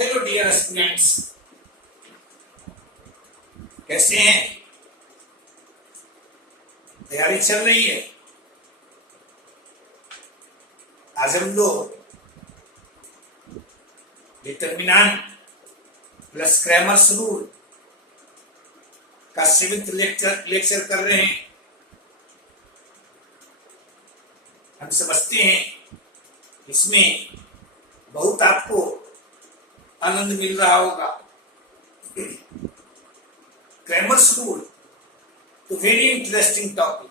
Hello dear students, कैसे हैं? तैयारी चल रही है। आज हम लोग डिटर्मिनेंट प्लस क्रैमर्स रूल का 7th लेक्चर कर रहे हैं। हम समझते हैं इसमें बहुत आपको आनंद मिल रहा होगा। क्रैमर्स रूल तो वेरी इंटरेस्टिंग टॉपिक,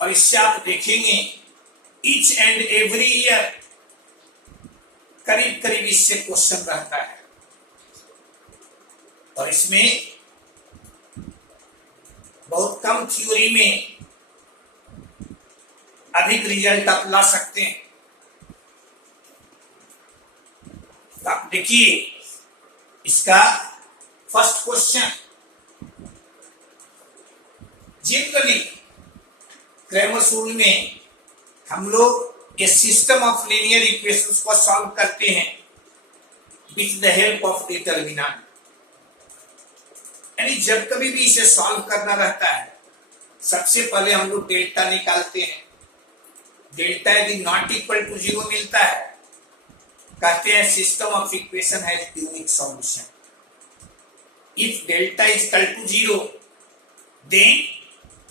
और इससे आप देखेंगे ईच एंड एवरी ईयर करीब करीब इससे क्वेश्चन रहता है, और इसमें बहुत कम थ्योरी में अधिक रिजल्ट आप ला सकते हैं। तो आप देखिए इसका first question, generally Cramer's rule में हम लोग ए सिस्टम ऑफ लीनियर इक्वेशंस को सॉल्व करते हैं with the help of determinant. यानी जब कभी भी इसे सॉल्व करना रहता है, सबसे पहले हम लोग डेल्टा निकालते हैं। डेल्टा यदि नॉट इक्वल टू 0 मिलता है, कहते हैं system of equation has unique solution. If delta is equal to 0, then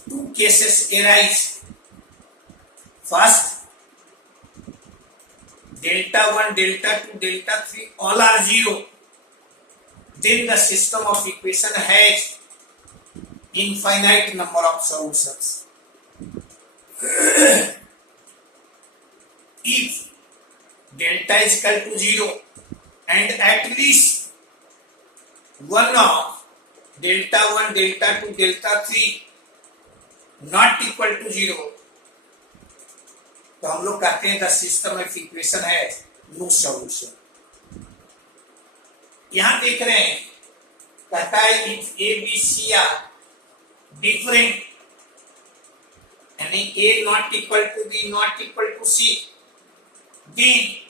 two cases arise. First, delta 1, delta 2, delta 3 all are 0. Then the system of equation has infinite number of solutions. If delta is equal to 0 and at least one of delta 1, delta 2, delta 3 not equal to 0, तो हम लोग कहते हैं the system of equation है no solution. यहां देख रहे हैं, कहता है if A B C are different, यानी A not equal to B not equal to C, then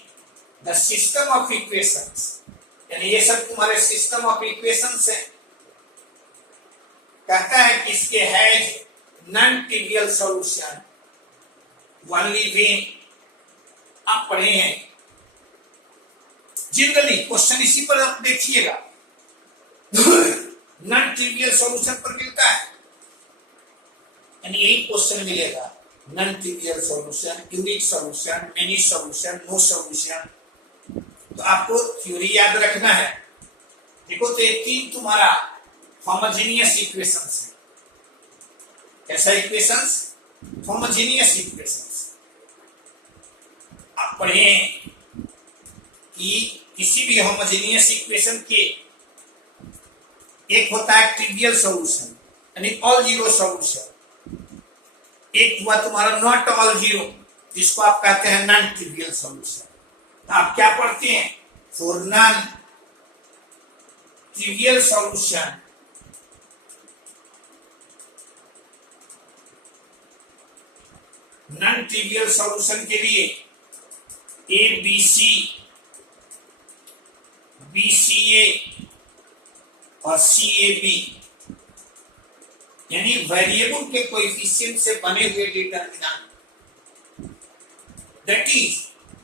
the system of equations, यानी ये सब तुम्हारे सिस्टम ऑफ इक्वेशंस है। कहता है कि इसके has non trivial solution only when, आप पढ़े हैं जनरली क्वेश्चन इसी पर आप देखिएगा, नॉन ट्रिवियल सॉल्यूशन पर मिलता है, यानी यही क्वेश्चन मिलेगा non trivial solution, unique solution, many solution, no solution. तो आपको थ्योरी याद रखना है। देखो तो ये तीन तुम्हारा होमोजेनियस इक्वेशंस है। कैसा इक्वेशंस? Homogeneous equations. आप पढ़ें कि किसी भी होमोजेनियस इक्वेशन के एक होता है ट्रिवियल सॉल्यूशन, यानी ऑल जीरो सॉल्यूशन। एक हुआ तुम्हारा नॉट ऑल जीरो, जिसको आप कहते हैं नॉन ट्रिवियल सॉल्यूशन। तो आप क्या पढ़ते हैं? For non trivial solution non trivial solution के लिए A B C, B C A और सी ए बी, यानी वेरिएबल के कोएफिशिएंट से बने हुए डिटर्मिनेंट, दैट इज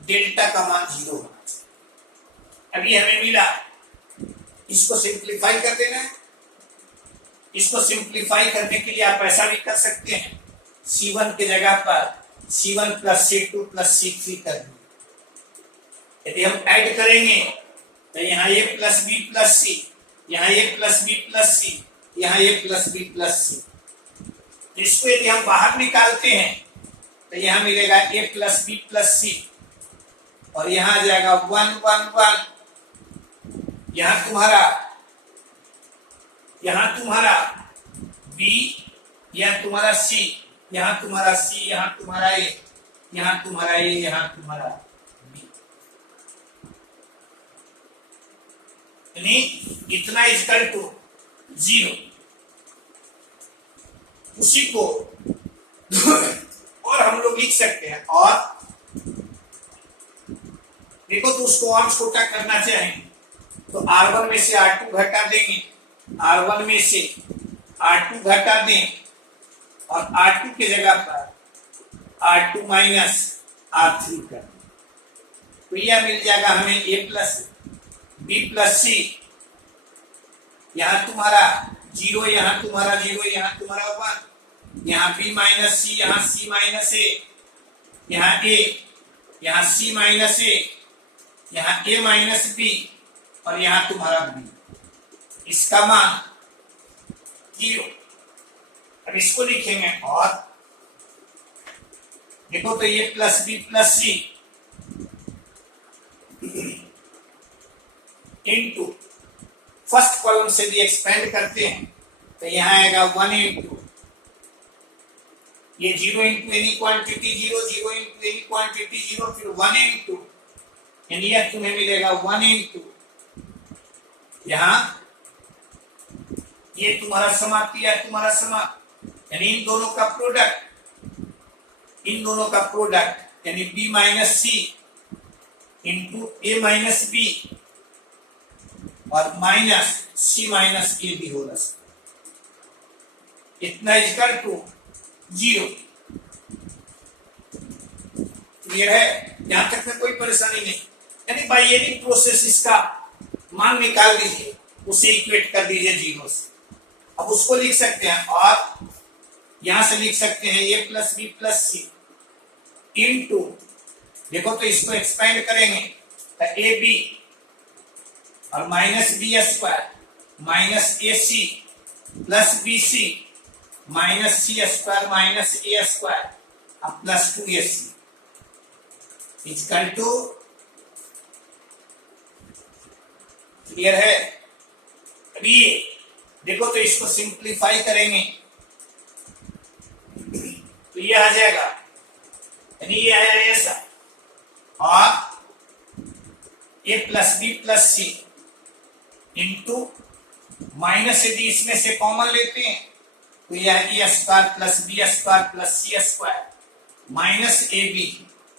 डेल्टा का मान 0 होना चाहिए। अभी हमें मिला, इसको सिंप्लीफाई कर देना है। इसको सिंप्लीफाई करने के लिए आप ऐसा भी कर सकते हैं, C1 के जगह पर C1 plus C2 plus C3 कर दें। यदि हम ऐड करेंगे तो यहाँ A प्लस बी प्लस सी, यहाँ A प्लस बी प्लस सी, यहाँ A प्लस बी प्लस सी। इसको यदि हम बाहर निकालते हैं तो यहाँ मिलेगा A प्लस बी प्लस सी, और यहाँ आ जाएगा 1 1 1। यहाँ तुम्हारा B, यहाँ तुम्हारा C, यहाँ तुम्हारा C, यहाँ तुम्हारा A, यहाँ तुम्हारा A, यहाँ तुम्हारा B। यानी इतना इक्वल टू 0। उसी को और हम लोग लिख सकते हैं, और देखो तो उसको और छोटा करना चाहेंगे तो R1 में से R2 घटा देंगे, R1 में से R2 घटा दें और R2 की जगह पर R2 माइनस R3 कर दें। तो यह मिल जाएगा हमें A plus B plus C, यहाँ तुम्हारा 0, यहाँ तुम्हारा 0, यहाँ तुम्हारा 1, यहाँ B माइनस C, यहाँ C माइनस A, यहाँ A, यहाँ C माइनस A, यहाँ A माइनस B और यहाँ तुम्हारा B। इसका मान 0। अब इसको लिखेंगे और देखो तो ये plus B plus C into first column से भी एक्सपेंड करते हैं तो यहाँ आएगा 1 इंटू ये 0 into any quantity 0, 0 into any quantity 0, फिर 1 इंटू यानी यह तुम्हें मिलेगा 1 इंटू यहाँ ये तुम्हारा समाप्ति या तुम्हारा समाप्त यानी इन दोनों का प्रोडक्ट, इन दोनों का प्रोडक्ट यानी B minus C into A minus B और माइनस C माइनस A भी होगा, इतना इक्वल टू 0। क्लियर है? यहां तक में कोई परेशानी नहीं। यानी बाय एनी प्रोसेस इसका मान निकाल लीजिए, उसे इक्वेट कर दीजिए 0 से। अब उसको लिख सकते हैं और यहां से लिख सकते हैं A plus B plus C into देखो तो इसको एक्सपेंड करेंगे तो AB और minus B square minus AC plus BC minus C square minus A square अब plus 2AC equal to. Clear है? अभी देखो तो इसको सिंप्लीफाई करेंगे तो ये आ जाएगा, यानी ये आया ऐसा और A plus B plus C into minus यदि इसमें से कॉमन लेते हैं तो यह A square plus B square plus C square minus AB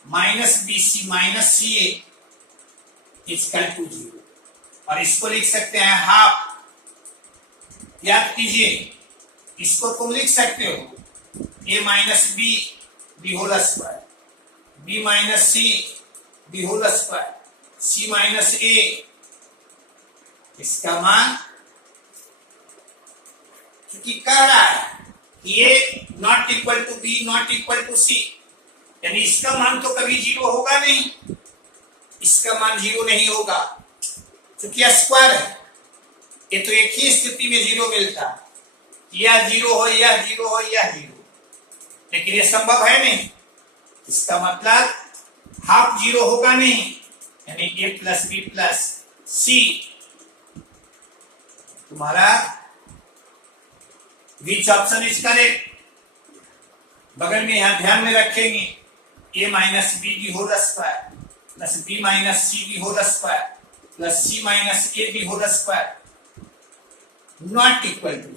minus BC minus CA equal to 0। और इसको लिख सकते हैं हाफ। याद कीजिए इसको तुम लिख सकते हो A minus B whole square, B minus C whole square, C minus A। इसका मान क्योंकि कह रहा है कि A not equal to B not equal to C, यानी इसका मान तो कभी 0 होगा नहीं, इसका मान 0 नहीं होगा क्योंकि स्क्वायर है। ये तो एक ही स्थिति में 0 मिलता, यह 0 हो यह 0 हो यह 0, लेकिन ये संभव है नहीं। इसका मतलब हाफ 0 होगा नहीं, यानी A plus B plus C तुम्हारा विच ऑप्शन इज करेक्ट। बगल में यहां ध्यान में रखेंगे A minus B whole square plus B minus C whole square plus C minus A whole square not equal to 0।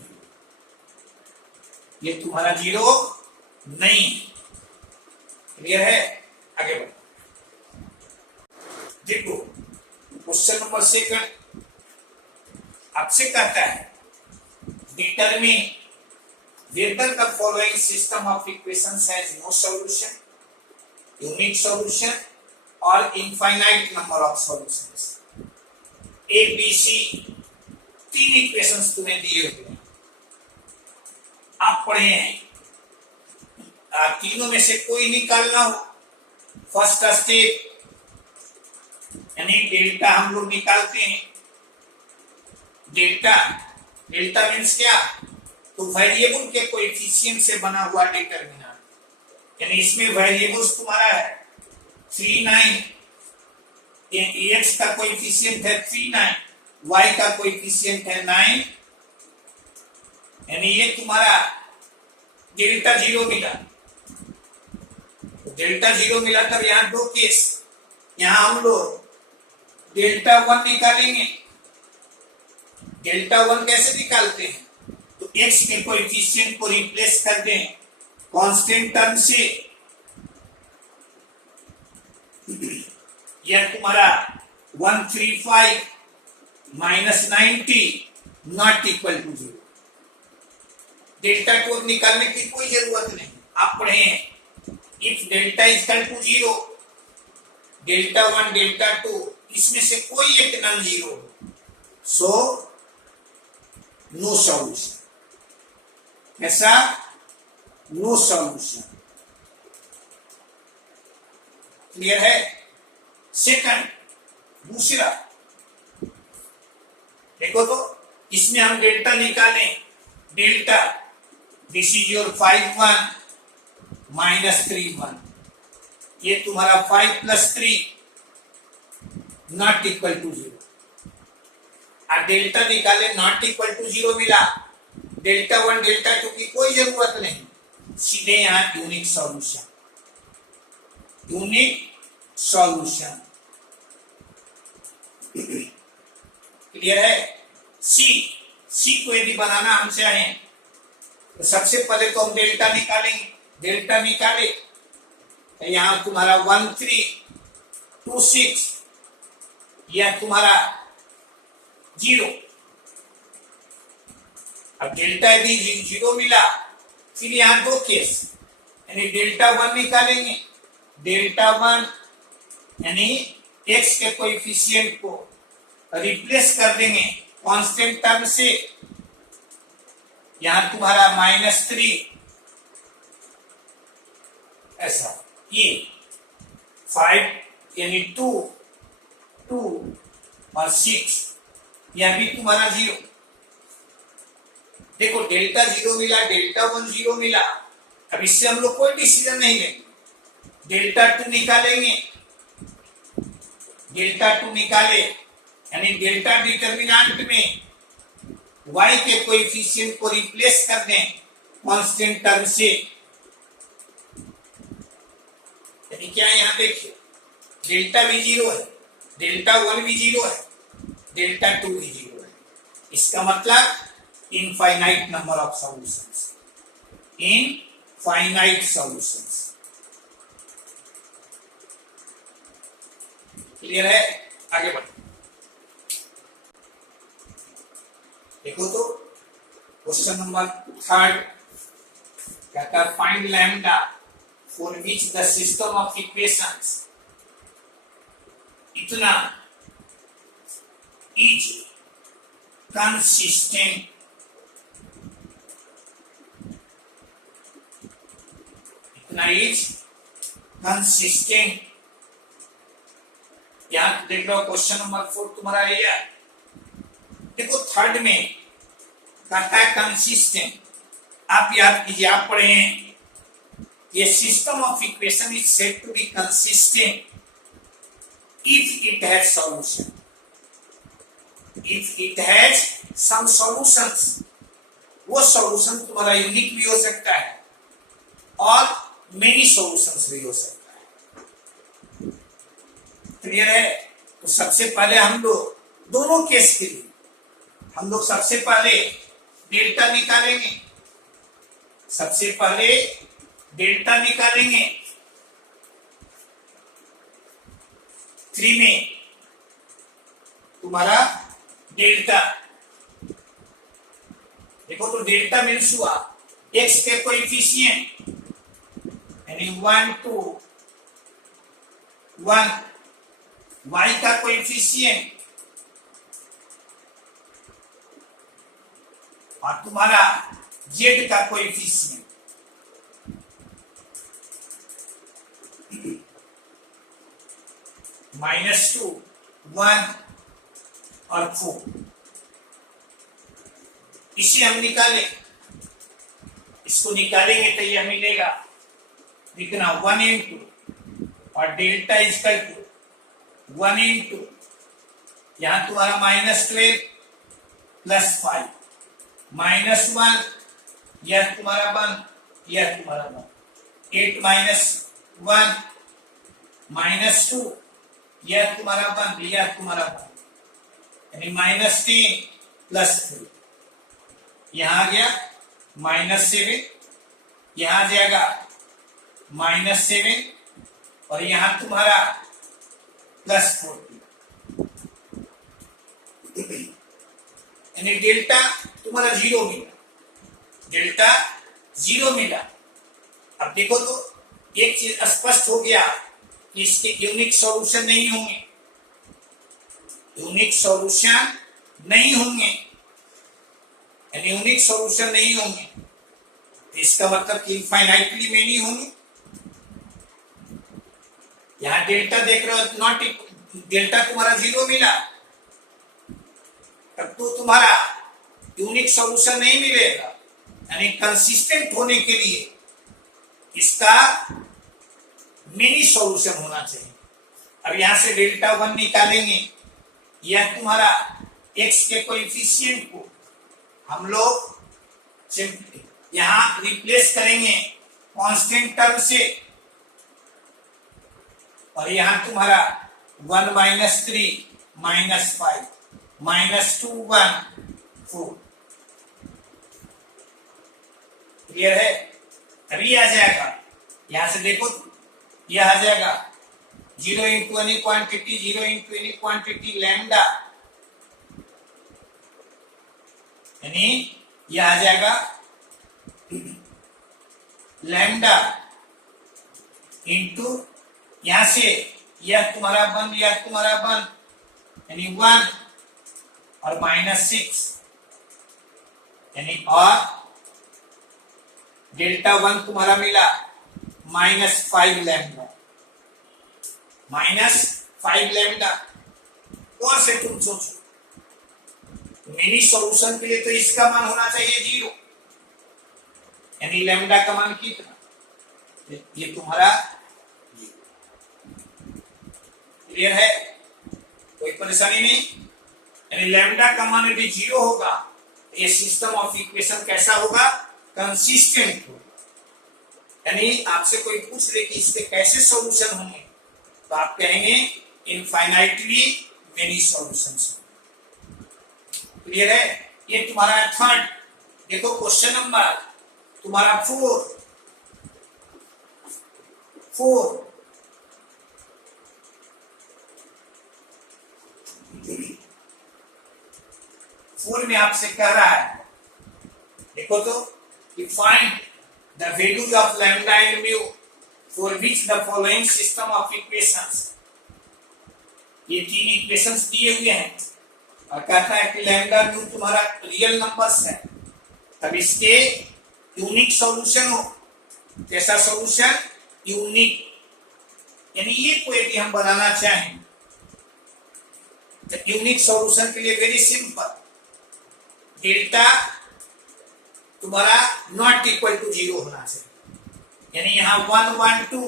ये तुम्हारा 0 नहीं। क्लियर है? आगे बढ़ो। देखो क्वेश्चन नंबर 2 आपसे कहता है determine whether the following system of equations has no solution, unique solution or infinite number of solutions। A B C 3 equations तुम्हें दिए हुए हैं, आप पढ़े हैं, तीनों में से कोई निकालना हो। फर्स्ट स्टेप यानी डेल्टा हम लोग निकालते हैं। डेल्टा मीन्स क्या? तो वेरिएबल के कोएफिशिएंट से बना हुआ डिटरमिनेंट, यानी इसमें वेरिएबल्स तुम्हारा है 39, x का कोएफिशिएंट है 39, y का कोएफिशिएंट है 9, यानी ये तुम्हारा डेल्टा 0 मिला। डेल्टा 0 मिला तब यहां 2 केस, यहां हम लोग डेल्टा 1 निकालेंगे। डेल्टा 1 कैसे निकालते हैं? तो x के कोएफिशिएंट को रिप्लेस कर दें कांस्टेंट टर्म से, यह तुम्हारा 135 minus 90 not equal to 0। Delta two निकालने की कोई जरूरत नहीं, आप पढ़े हैं if delta is equal to 0, delta 1 delta 2 इसमें से कोई एक non zero, so no solution. ऐसा नो सॉल्यूशन। क्लियर है? सेकंड, दूसरा देखो तो इसमें हम डेल्टा निकालें, delta this is your 5 1 minus 3 1, ये तुम्हारा 5 प्लस 3 नॉट इक्वल टू 0। और डेल्टा निकाले नॉट इक्वल टू 0 मिला, डेल्टा 1 डेल्टा 2 की कोई जरूरत नहीं, सीधे यहां unique solution, unique solution. Clear है? सी को यदि बनाना हम चाहें तो सबसे पहले तो हम डेल्टा निकालेंगे, डेल्टा निकाले तो यहां तुम्हारा 1326, यह तुम्हारा 0। अब डेल्टा यदि 0 मिला, फिर यहां दो केस, यानी डेल्टा 1 निकालेंगे, डेल्टा 1 यानी x के कोएफिशिएंट को रिप्लेस कर देंगे कांस्टेंट टर्म से, यहां तुम्हारा -3 ऐसा, ये 5 यानी 2 और 6, यह भी तुम्हारा 0। देखो डेल्टा 0 मिला, डेल्टा 1 0 मिला, अब इससे हम लोग कोई डिसीजन नहीं लेंगे, डेल्टा 2 निकालेंगे, डेल्टा 2 निकाले यानी डेल्टा डिटर्मिनेंट में y के कोएफिशिएंट को रिप्लेस कर दें कांस्टेंट टर्म से, यानी क्या यहां देखिए डेल्टा भी 0 है, डेल्टा 1 भी 0 है, डेल्टा 2 भी 0 है, इसका मतलब infinite number of solutions, infinite solutions. Clear है? आगे बढ़ो। देखो तो क्वेश्चन नंबर 3 कहता है find lambda for which the system of equations इतना इज कंसिस्टेंट, इतना इज कंसिस्टेंट। यहां देख लो क्वेश्चन नंबर 4 तुम्हारा ये, देखो थर्ड में कहता है कंसिस्टेंट, आप याद कीजिए, आप पढ़े हैं ये system of equation is said to be consistent if it has solution, if it has some solutions, वो सॉल्यूशन तुम्हारा यूनिक भी हो सकता है और मेनी सॉल्यूशंस भी हो सकता है। क्लियर है? तो सबसे पहले हम लोग दोनों केस के लिए हम लोग सबसे पहले डेल्टा निकालेंगे, सबसे पहले डेल्टा निकालेंगे 3 में तुम्हारा डेल्टा, देखो तो डेल्टा मीन्स हुआ x के कोएफिशिएंट यानी 1 2 1, y का कोएफिशिएंट और तुम्हारा z का कोएफिशिएंट। -2 1 और 4, इसे हम निकालें, इसको निकालेंगे तो यह मिलेगा, लिखना 1 into और डेल्टा इजकल टू 1 into, यहां तुम्हारा -12 प्लस 5 -1, यह तुम्हारा 1, यह तुम्हारा 1, 8 -1 -2, यह तुम्हारा 1, यह तुम्हारा 1, यानी -10 प्लस 3, यहां आ गया -7, यहां आ जाएगा -7 और यहां तुम्हारा +40, यानी डेल्टा तुम्हारा 0 मिला, डेल्टा 0 मिला। अब देखो तो एक चीज स्पष्ट हो गया कि इसके यूनिक सॉल्यूशन नहीं होंगे, यूनिक सॉल्यूशन नहीं होंगे, यानी यूनिक सॉल्यूशन नहीं होंगे, इसका मतलब कि इनफाइनाइटली मेनी होंगे। यहां डेल्टा देख रहे हो, नॉट डेल्टा तुम्हारा 0 मिला, तब तो तुम्हारा यूनिक सॉल्यूशन नहीं मिलेगा, यानी कंसिस्टेंट होने के लिए इसका मिनी सॉल्यूशन होना चाहिए। अब यहां से डेल्टा 1 निकालेंगे, यह तुम्हारा x के कोएफिशिएंट को हम लोग यहां रिप्लेस करेंगे कांस्टेंट टर्म से, और यहां तुम्हारा 1 - 3 - 5 -2 1 4, क्लियर है। अभी आ जाएगा, यहां से देखो यह आ जाएगा 0 into any quantity 0 into any quantity lambda, यानी यह आ जाएगा लैम्डा इंटू यहां से यह तुम्हारा 1 यह तुम्हारा 1, यानी 1 और -6, यानी और डेल्टा 1 तुम्हारा मिला -5 लैम्डा, -5 लैम्डा। और से तुम सोचो मिनी सॉल्यूशन के लिए तो इसका मान होना चाहिए 0, यानी लैम्डा का मान कितना, ये तुम्हारा, क्लियर है, कोई परेशानी नहीं, यानी लैम्डा का मान यदि 0 होगा, ये सिस्टम ऑफ इक्वेशन कैसा होगा, कंसिस्टेंट होगा। यानी आपसे कोई पूछ ले कि इसके कैसे सॉल्यूशन होंगे, तो आप कहेंगे इनफाइनाइटली मेनी सॉल्यूशंस। क्लियर है। ये तुम्हारा थर्ड। देखो क्वेश्चन नंबर तुम्हारा 4 में आपसे कह रहा है, देखो तो, कि find the values of lambda and mu for which the following system of equations, ये 3 इक्वेशंस दिए हुए हैं और कहता है कि लैम्डा म्यू तुम्हारा रियल नंबर्स है, तब इसके यूनिक सॉल्यूशन हो। कैसा सॉल्यूशन, यूनिक, यानी ये को यदि हम बनाना चाहें तो यूनिक सॉल्यूशन के लिए वेरी सिंपल, डेल्टा तुम्हारा नॉट इक्वल टू 0 होना चाहिए, यानी यहां 1 1 2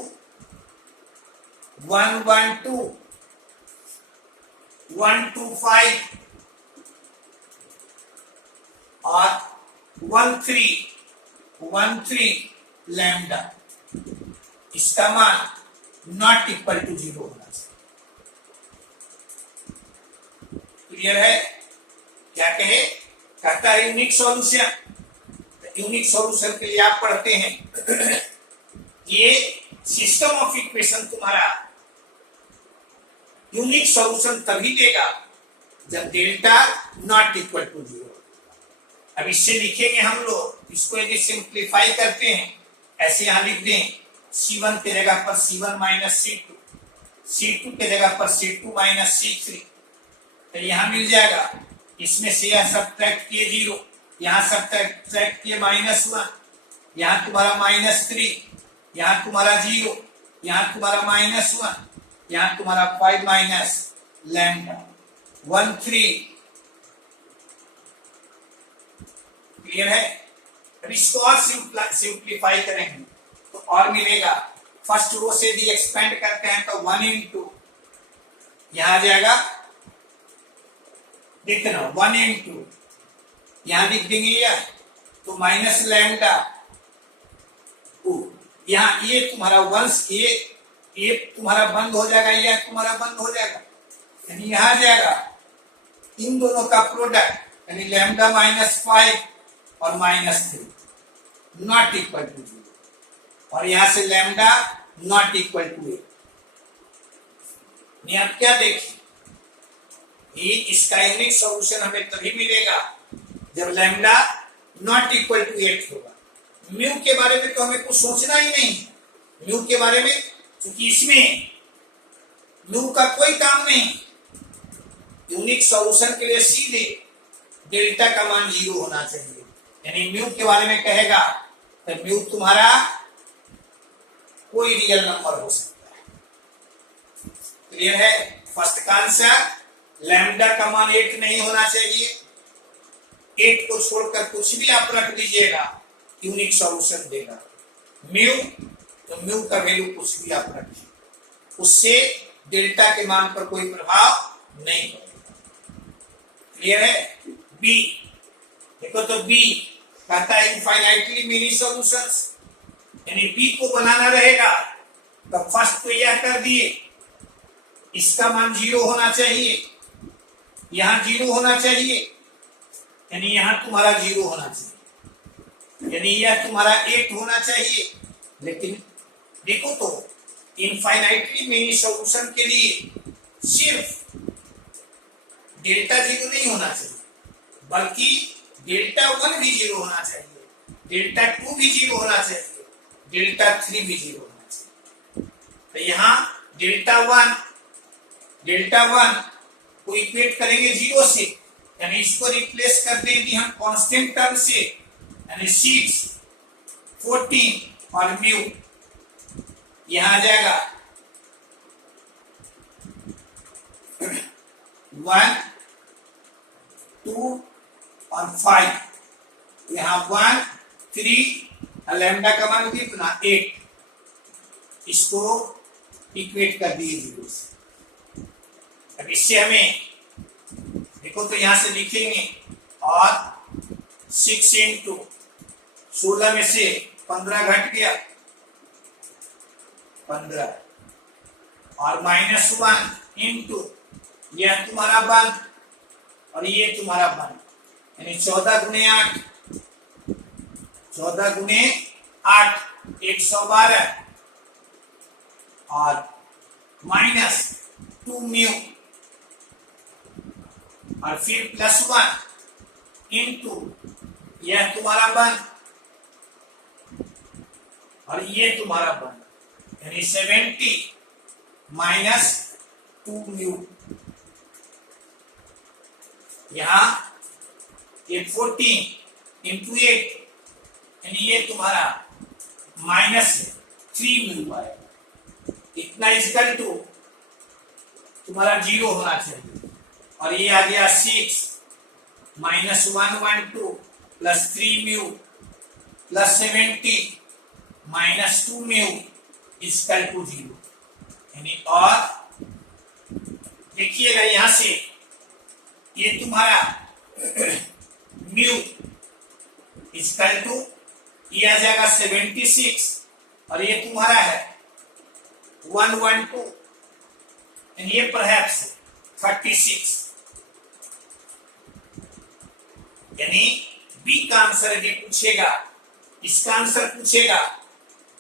1 1 2 1 2 5 और 1 3 लैम्डा, इसका मान नॉट इक्वल टू 0 होना चाहिए। क्लियर है। क्या कहे, कहता है यूनिक सॉल्यूशन। यूनिक सॉल्यूशन के लिए आप पढ़ते हैं ये सिस्टम ऑफ इक्वेशन तुम्हारा यूनिक सॉल्यूशन तभी देगा जब डेल्टा नॉट इक्वल टू 0। अब इससे लिखेंगे हम लोग, इसको यदि सिंप्लीफाई करते हैं, ऐसे यहां लिख दें C1 के जगह पर C1 माइनस C2, C2 के जगह पर C2 माइनस C3, तो यहां मिल जाएगा, इसमें से यह सब्ट्रैक्ट किए 0, यहां सब्ट्रैक्ट किए -1, यहां तुम्हारा -3, यहां तुम्हारा 0, यहां तुम्हारा -1, यहां तुम्हारा 5 माइनस लैम्डा 1 3। क्लियर है। अब इसको और सिंप्लीफाई करेंगे तो और मिलेगा, फर्स्ट रो से भी एक्सपेंड करते हैं तो 1 इंटू यहां आ जाएगा, देखना 1 इंटू यहां लिख देंगे यह, तो माइनस लैम्डा, यहां ये तुम्हारा वंश ये तुम्हारा बंद हो जाएगा, यह तुम्हारा बंद हो जाएगा, यानी यहां आ जाएगा इन दोनों का प्रोडक्ट, यानी लैम्डा -5 और -3 नॉट इक्वल टू 0, और यहां से लैम्डा नॉट इक्वल टू 8। नहीं, आप क्या देखें, ये इसका यूनिक सॉल्यूशन हमें तभी मिलेगा जब लैम्डा नॉट इक्वल टू 8 होगा। म्यू के बारे में तो हमें कुछ सोचना ही नहीं, म्यू के बारे में, क्योंकि इसमें म्यू का कोई काम नहीं। यूनिक सॉल्यूशन के लिए सीधे डेल्टा का मान 0 होना चाहिए, यानी म्यू के बारे में कहेगा तो म्यू तुम्हारा कोई रियल नंबर हो सकता है। क्लियर है? फर्स्ट का आंसर, लैम्डा का मान 8 नहीं होना चाहिए। 8 को छोड़कर कुछ भी आप रख दीजिएगा, यूनिक सॉल्यूशन देगा। म्यू, तो म्यू का वैल्यू कुछ भी आप रखिए, उससे डेल्टा के मान पर कोई प्रभाव नहीं पड़ेगा। क्लियर है? बी देखो, तो बी कहता है इनफाइनाइटली मेनी सॉल्यूशंस, यानी बी को बनाना रहेगा तो फर्स्ट तो यह कर दिए, इसका मान 0 होना चाहिए, यहां 0 होना चाहिए, यानी यहां तुम्हारा 0 होना चाहिए, यानी यह तुम्हारा 8 होना चाहिए। लेकिन देखो तो इनफाइनाइटली मेनी सॉल्यूशन के लिए सिर्फ डेल्टा 0 नहीं होना चाहिए, बल्कि डेल्टा 1 भी 0 होना चाहिए, डेल्टा 2 भी 0 होना चाहिए, डेल्टा 3 भी 0 होना चाहिए। तो यहाँ डेल्टा 1 को इक्वेट करेंगे 0 से, यानी इसको रिप्लेस कर देंगे हम कांस्टेंट टर्म से, यानी 6, 14 और म्यू यहां आ जाएगा 1, 2 और 5, यहाँ 1, 3 और लैम्डा का मान कितना 8, इसको इक्वेट कर दिए 0 से। अब इससे हमें देखो तो यहां से लिखेंगे, और 6 इंटू 16 में से 15 घट गया 15, और -1 इंटू यह तुम्हारा 1 और ये तुम्हारा 1, यानी 14 गुणे 8, 14 गुणे 8 112, और -2 म्यू, और फिर +1 इंटू यह तुम्हारा 1 और ये तुम्हारा 1, यानी 70 -2 म्यू, यहां ये 14 इंटू 8, यानी ये तुम्हारा -3 म्यू आएगा। इतना इक्वल टू तुम्हारा 0 होना चाहिए, और ये आ गया 6 -112 plus 3 mu plus 70 -2 mu equal to 0, यानी, और देखिएगा यहां से ये तुम्हारा म्यू इक्वल टू ये आ जाएगा 76, और ये तुम्हारा है 112, and ये परहैप्स 36, यानी बी का आंसर यदि पूछेगा, इसका आंसर पूछेगा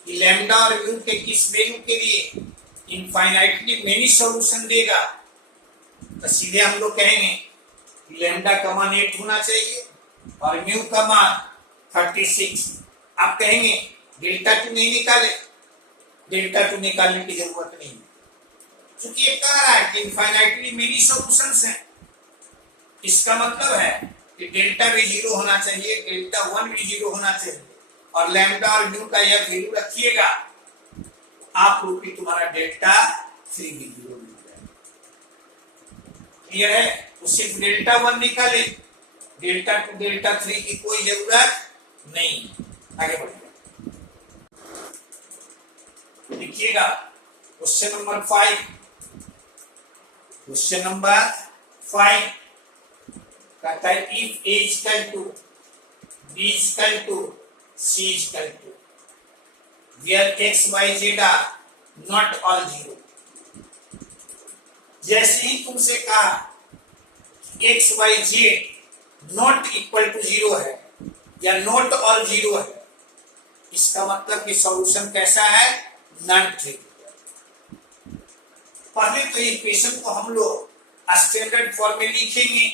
कि लैम्डा और म्यू के किस वैल्यू के लिए इनफाइनाइटली मेनी सॉल्यूशन देगा, तो सीधे हम लोग कहेंगे कि लैम्डा का मान 8 होना चाहिए और म्यू का मान 36। आप कहेंगे डेल्टा 2 नहीं निकाले, डेल्टा 2 निकालने की जरूरत नहीं है, क्योंकि ये कह रहा है कि इनफाइनाइटली मेनी सॉल्यूशंस हैं। इसका मतलब है कि डेल्टा भी 0 होना चाहिए, डेल्टा 1 भी 0 होना चाहिए, और लैम्डा और म्यू का यह वैल्यू रखिएगा, आप रूपी तुम्हारा डेल्टा 3 भी 0 मिल जाएगा। क्लियर है? तो सिर्फ डेल्टा 1 निकाले, डेल्टा 2 डेल्टा 3 की कोई जरूरत नहीं। आगे बढ़िए, देखिएगा क्वेश्चन नंबर 5। क्वेश्चन नंबर 5 कहता है if a equal to b equal to c equal to where x y z are not all 0। जैसे ही तुमसे कहा x y z not equal to 0 है या नॉट ऑल 0 है, इसका मतलब कि सॉल्यूशन कैसा है? Non trivial. पहले तो इक्वेशन को हम लोग स्टैंडर्ड फॉर्म में लिखेंगे,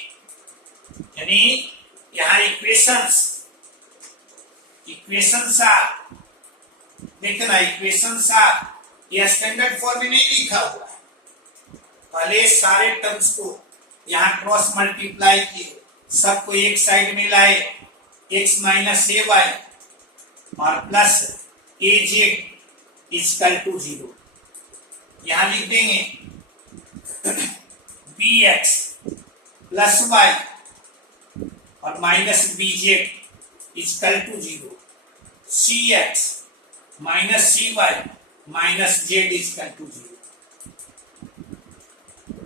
यानी यहाँ इक्वेशंस देखना, इक्वेशंस यह स्टैंडर्ड फॉर्म में नहीं लिखा हुआ है। पहले सारे टर्म्स को यहाँ क्रॉस मल्टीप्लाई किए, सबको एक साइड में लाए, x माइनस ए वाई और plus a z equal to 0। यहां लिख देंगे बी एक्स प्लस वाई और minus b z equal to 0, c x minus c y minus z equal to 0।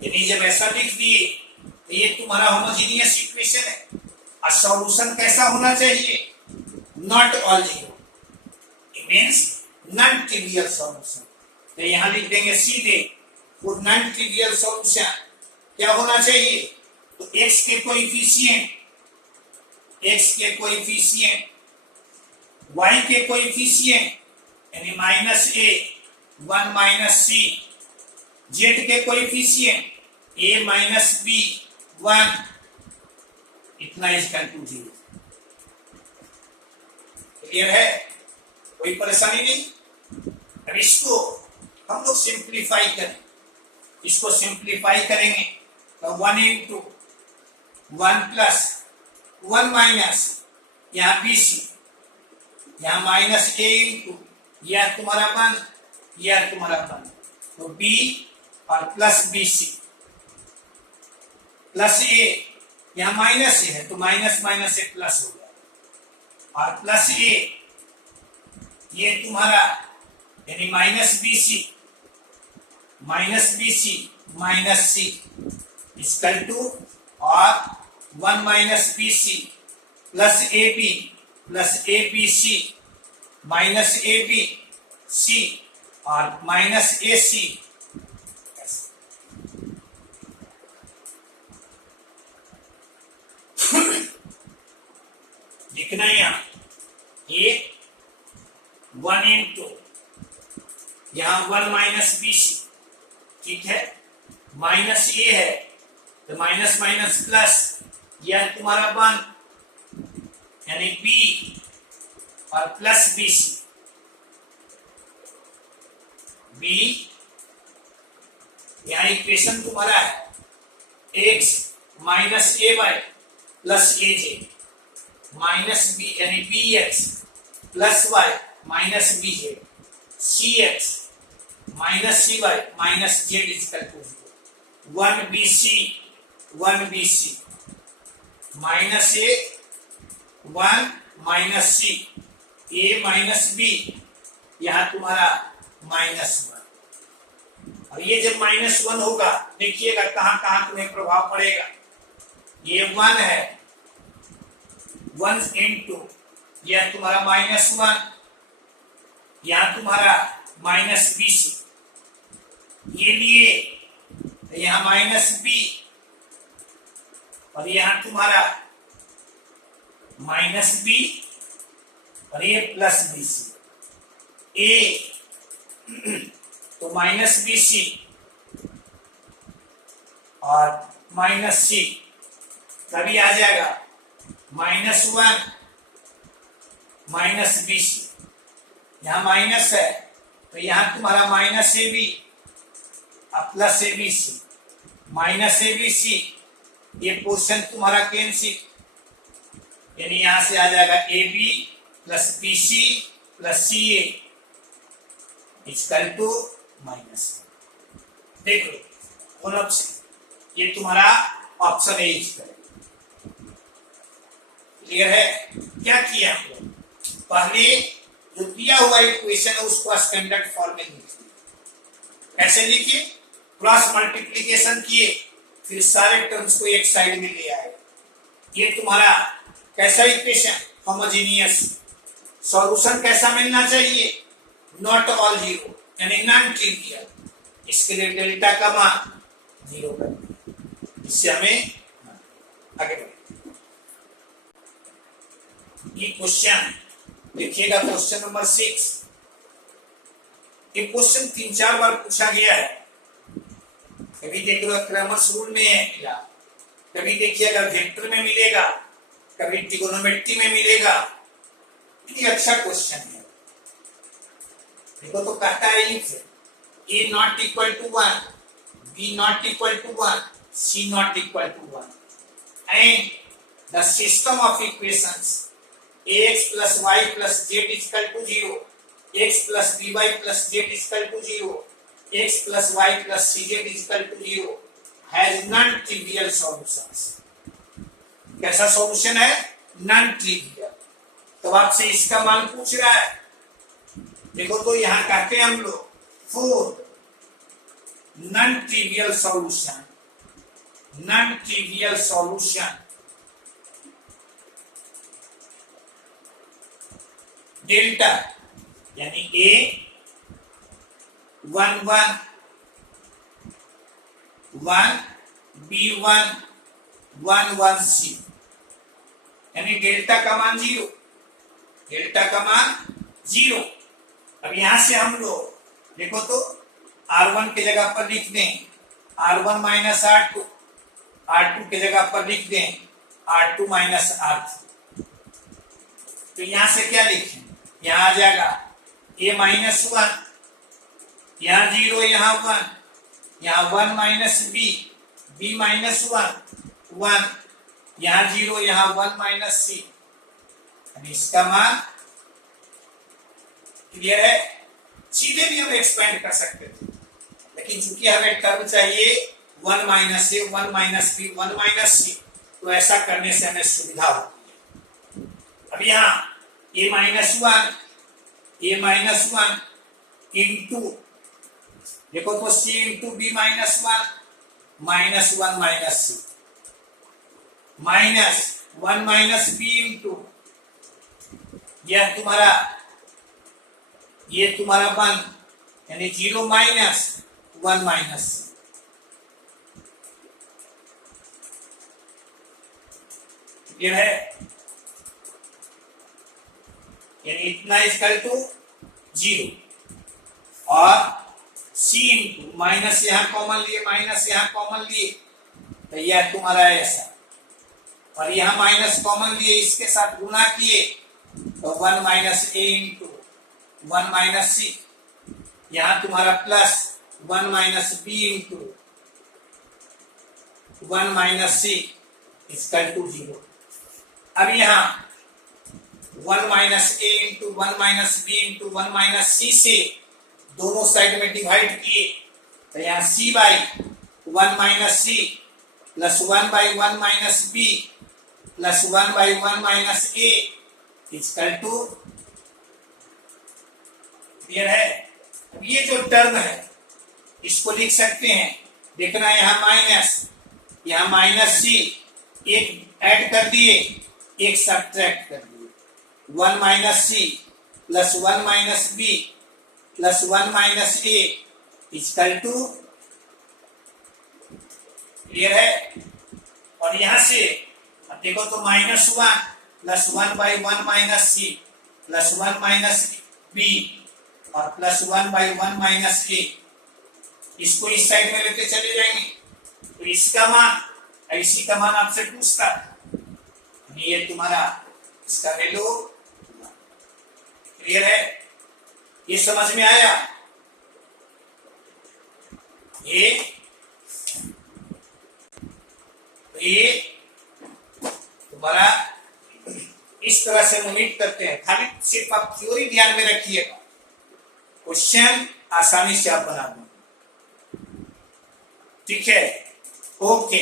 यानी जब ऐसा लिख दिए तो ये तुम्हारा होमोजेनियस इक्वेशन है। और सॉल्यूशन कैसा होना चाहिए? Not all zero, it means non trivial solution. तो यहां लिख देंगे सीधे फॉर नॉन ट्रिवियल सॉल्यूशन क्या होना चाहिए? तो x के कोएफिशिएंट y के कोएफिशिएंट यानी minus a 1 minus C, z के कोएफिशिएंट a माइनस बी 1, इतना इक्वल टू 0। क्लियर है? कोई परेशानी नहीं। अब इसको हम लोग सिंप्लीफाई करें, इसको सिंप्लीफाई करेंगे तो 1 इंटू 1 प्लस 1 माइनस यहाँ बी सी, यहाँ माइनस ए इंटू यह तुम्हारा 1, यह तुम्हारा 1, तो बी और प्लस बी सी प्लस ए, यहाँ माइनस ए है तो माइनस माइनस ए प्लस हो गया, और प्लस ए ये तुम्हारा यानी minus b c minus C equal to और 1 minus b c plus a B c minus a B c और माइनस ए सी। लिखना है यहाँ ये 1 इंटू यहाँ 1 माइनस बी सी, ठीक है, माइनस ए है तो माइनस माइनस प्लस, यह तुम्हारा 1 यानी बी और प्लस बी सी, बी यहाँ इक्वेशन तुम्हारा है x minus a y plus a z minus b यानी b x plus y minus b z, c x minus c y minus z equal to 1 b c minus a 1 minus c a minus b, यहाँ तुम्हारा minus 1। और ये जब minus 1 होगा देखिएगा कहां कहां तुम्हें प्रभाव पड़ेगा। ये 1 है 1 इंटू यह तुम्हारा माइनस 1, यहां तुम्हारा माइनस बी सी, ये लिए तो यहां माइनस बी और यहां तुम्हारा माइनस बी और ये प्लस बी सी, ए तो माइनस बी सी और माइनस सी तभी आ जाएगा माइनस 1 माइनस बी सी, यहाँ माइनस है तो यहाँ तुम्हारा माइनस ए बी और plus a B c, minus a B c, ये पोर्शन तुम्हारा कैंसिल, यानी यहां से आ जाएगा a b plus b c plus c a equal to minus. देखो कौन ऑप्शन, ये तुम्हारा ऑप्शन ए है। क्लियर है? क्या किया हम लोग, पहले जो दिया हुआ इक्वेशन है उसको स्टैंडर्ड फॉर्म में लिख दिया। कैसे लिखिए? क्रॉस मल्टीप्लिकेशन किए, फिर सारे टर्म्स को एक साइड में ले आए। ये तुम्हारा कैसा इक्वेशन? होमोजेनियस। सॉल्यूशन कैसा मिलना चाहिए? नॉट ऑल जीरो यानी नॉन ट्रिवियल। इसके लिए डेल्टा का मान 0 कर, इससे हमें आगे बढ़े। ये क्वेश्चन देखिएगा, क्वेश्चन नंबर 6। ये क्वेश्चन 3-4 बार पूछा गया है। कभी देख लो क्रैमर्स रूल में मिला, कभी देखिएगा वेक्टर में मिलेगा, कभी ट्रिगोनोमेट्री में मिलेगा। ये अच्छा क्वेश्चन है। देखो तो कहता है if a not equal to 1, b not equal to 1, c not equal to 1 and the system of equations ax plus y plus z is equal to 0, x plus by plus z is equal to 0, x plus y plus cz is equal to 0 has non-trivial solutions। कैसा solution है? Non trivial. तो आपसे इसका मान पूछ रहा है। देखो तो यहां कहते हैं हम लोग four non trivial solution, non trivial solution delta यानी a 1 1 1 b 1 1 1 c यानी डेल्टा का मान 0, डेल्टा का मान 0। अब यहां से हम लोग देखो तो R1 के जगह पर लिख दें R1 माइनस R2, R2 के जगह पर लिख दें R2 माइनस R3। तो यहां से क्या लिखें? यहां आ जाएगा a माइनस 1, यहां 0, यहां 1, यहां 1 माइनस b, b माइनस 1 1, यहां 0, यहां 1 माइनस c। इसका मान क्लियर है। सीधे भी हम एक्सपेंड कर सकते थे, लेकिन चूंकि हमें टर्म चाहिए 1 minus a 1 minus B 1 minus सी, तो ऐसा करने से हमें सुविधा होती है। अब यहाँ a माइनस 1 इंटू देखो तो c into B minus 1 minus 1 minus C minus 1 minus B into ये तुम्हारा 1 यानी 0 माइनस 1 माइनस ये है, यानी इतना इक्वल टू 0 और c इंटू माइनस यहां कॉमन लिए, माइनस यहां कॉमन लिए, तो यह तुम्हारा ऐसा, और यहां माइनस कॉमन लिए, इसके साथ गुना किए तो 1 minus A into 1 minus C, यहां तुम्हारा plus 1 minus B into 1 minus C equal to 0। अब यहां 1 minus A into 1 minus B into 1 minus C से दोनों साइड में डिवाइड किए, तो यहां c by 1 minus C plus 1 by 1 minus B plus 1 by 1 minus A equal to clear है। अब ये जो टर्म है इसको लिख सकते हैं, देखना यहाँ माइनस सी, एक ऐड कर दिए, एक सब्ट्रैक्ट कर दिए, 1 minus C plus 1 minus B plus 1 minus A equal to clear है। और यहां से अब देखो तो minus 1 plus 1 by 1 minus C plus 1 minus b और प्लस 1 बाई 1 माइनस ए, इसको इस साइड में लेते चले जाएंगे, तो इसका मान इसी का मान आपसे पूछता है, ये तुम्हारा इसका वैल्यू क्लियर है। ये समझ में आया? ये तुम्हारा इस तरह से हम उम्मीद करते हैं। खाली सिर्फ आप थ्योरी ध्यान में रखिएगा, क्वेश्चन आसानी से आप बना दो। ठीक है, ओके।